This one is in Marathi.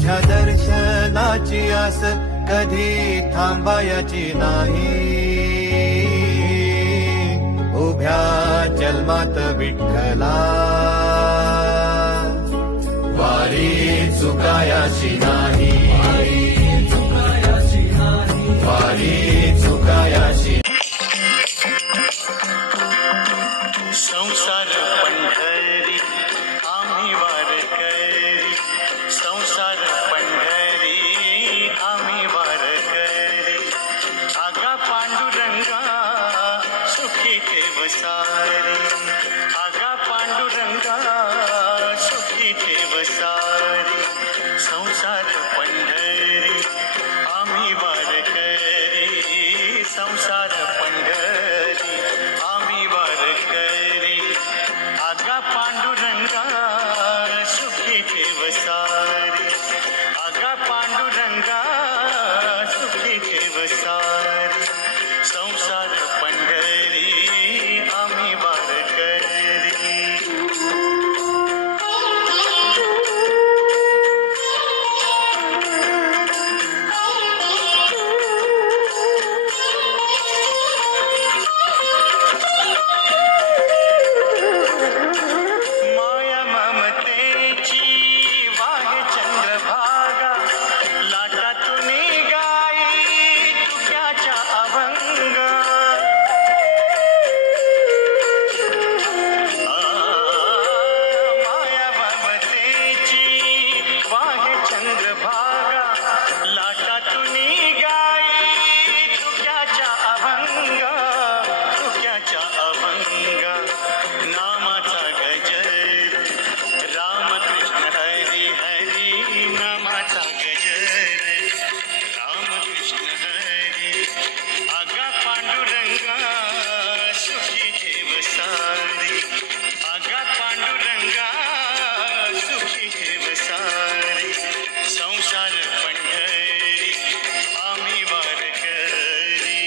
तुझ्या दर्शनाची आस कधी थांबायची नाही. उभ्या जन्मात विठ्ठला वारी चुकायाची नाही. वारी चुकायाची. संसार पंढरी आम्ही वारकरी. संसार पंढरी आम्ही वारकरी. आगा पांडुरंगा सुखी ठेव सारी. आगा पांडुरंगा सुखी ठेव सारी. संसार पंढरी आम्ही वारकरी. संसार पंढरी आम्ही वारकरी. आगा पांडुरंगा सुखी ठेव सारी. आगा पांडुरंगा सुखी ठेव सारी. संसार पंढरी आम्ही वारकरी. माया ममतेची वाहे चंद्रभागा. लाटातून गाई तुक्याच्या अभंग. माया ममतेची वाहे चंद्रभागा. लाटातून गाई तुक्याच्या अभंग. तुक्याच्या अभंग. नामाचा गजर रामकृष्ण हरी हरी. नामाचा गजर रामकृष्ण हरी. आगा पांडुरंगा सुखी ठेव सारी. आगा पांडुरंगा सुखी ठेव सारी. संसार पंढरी आम्ही वारकरी.